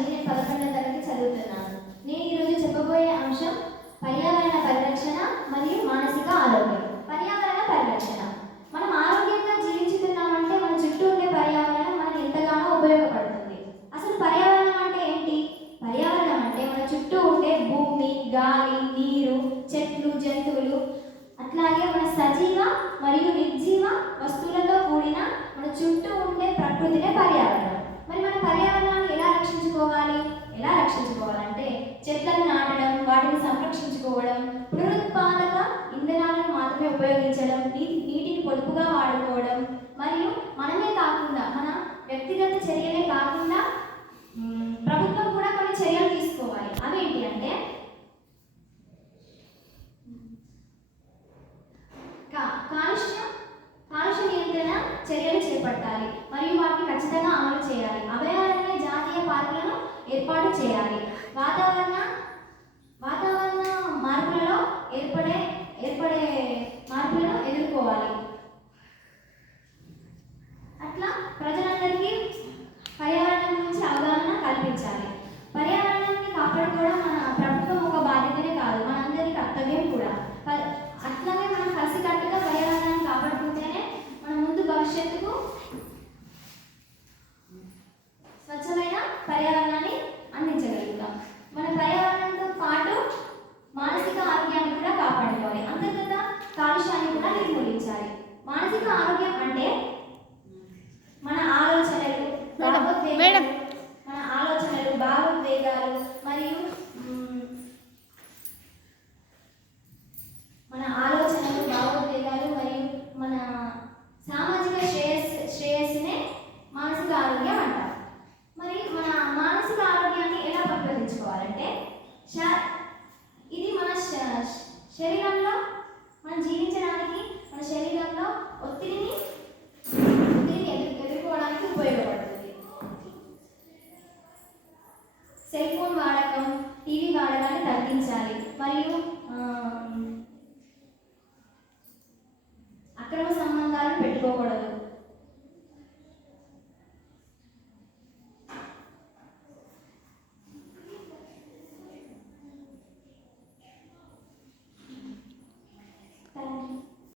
అండి. నేను 11వ తరగతి చదువుతున్నాను. నేను ఈరోజు చెప్పబోయే అంశం పర్యావరణ పరిరక్షణ మరియు మానసిక ఆరోగ్యం. పర్యావరణ పరిరక్షణ. మనం ఆరోగ్యంగా జీవించుతున్నామంటే మన చుట్టూ ఉండే పర్యావరణం మనకు ఎంతగానో ఉపయోగపడుతుంది. అసలు పర్యావరణం అంటే ఏంటి? పర్యావరణం అంటే మన చుట్టూ ఉండే భూమి, గాలి, నీరు, చెట్లు, జంతువులు, అట్లాగే మన సజీవ మరియు నిర్జీవ వస్తువులతో కూడిన మన చుట్టూ ఉండే ప్రకృతినే పర్యావరణం. మరి మన పర్యావరణాన్ని ఎలా రక్షించుకోవాలంటే చెట్లను నాటడం, వాటిని సంరక్షించుకోవడం, పునరుత్పాదక ఇంధనాలను మాత్రమే ఉపయోగించడం, నీటిని పొదుపుగా వాడుకోవడం, మరియు మనమే కాకుండా మన వ్యక్తిగత చర్యలే కాకుండా ప్రభుత్వం కూడా కొన్ని చర్యలు తీసుకోవాలి. అవేంటి అంటే కాలుష్య నియంత్రణ చర్యలు చేపట్టాలి మరియు వాటిని ఖచ్చితంగా అమలు చేయాలి. అభయారణ్య జాతీయ పార్కులను ఏర్పాటు చేయాలి. వాతావరణ మార్పులలో ఏర్పడే మార్పులను ఎదుర్కోవాలి. అట్లా ప్రజలందరికీ పర్యావరణం గురించి అవగాహన కల్పించాలి. పర్యావరణాన్ని కాపాడుకోవడం మన ప్రభుత్వం ఒక బాధ్యతనే కాదు, మనందరి కర్తవ్యం కూడా. అట్లాగే మనం కలిసికట్టుగా పర్యావరణాన్ని కాపాడుకుంటేనే మన ముందు భవిష్యత్తుకు స్వచ్ఛమైన పర్యావరణాన్ని అందించగలుగుతాం. మన పర్యావరణంతో పాటు మానసిక ఆరోగ్యాన్ని కూడా కాపాడుకోవాలి. అంతర్గత కాలుష్యాన్ని కూడా నిర్మూలించాలి. మానసిక ఆరోగ్యం అంటే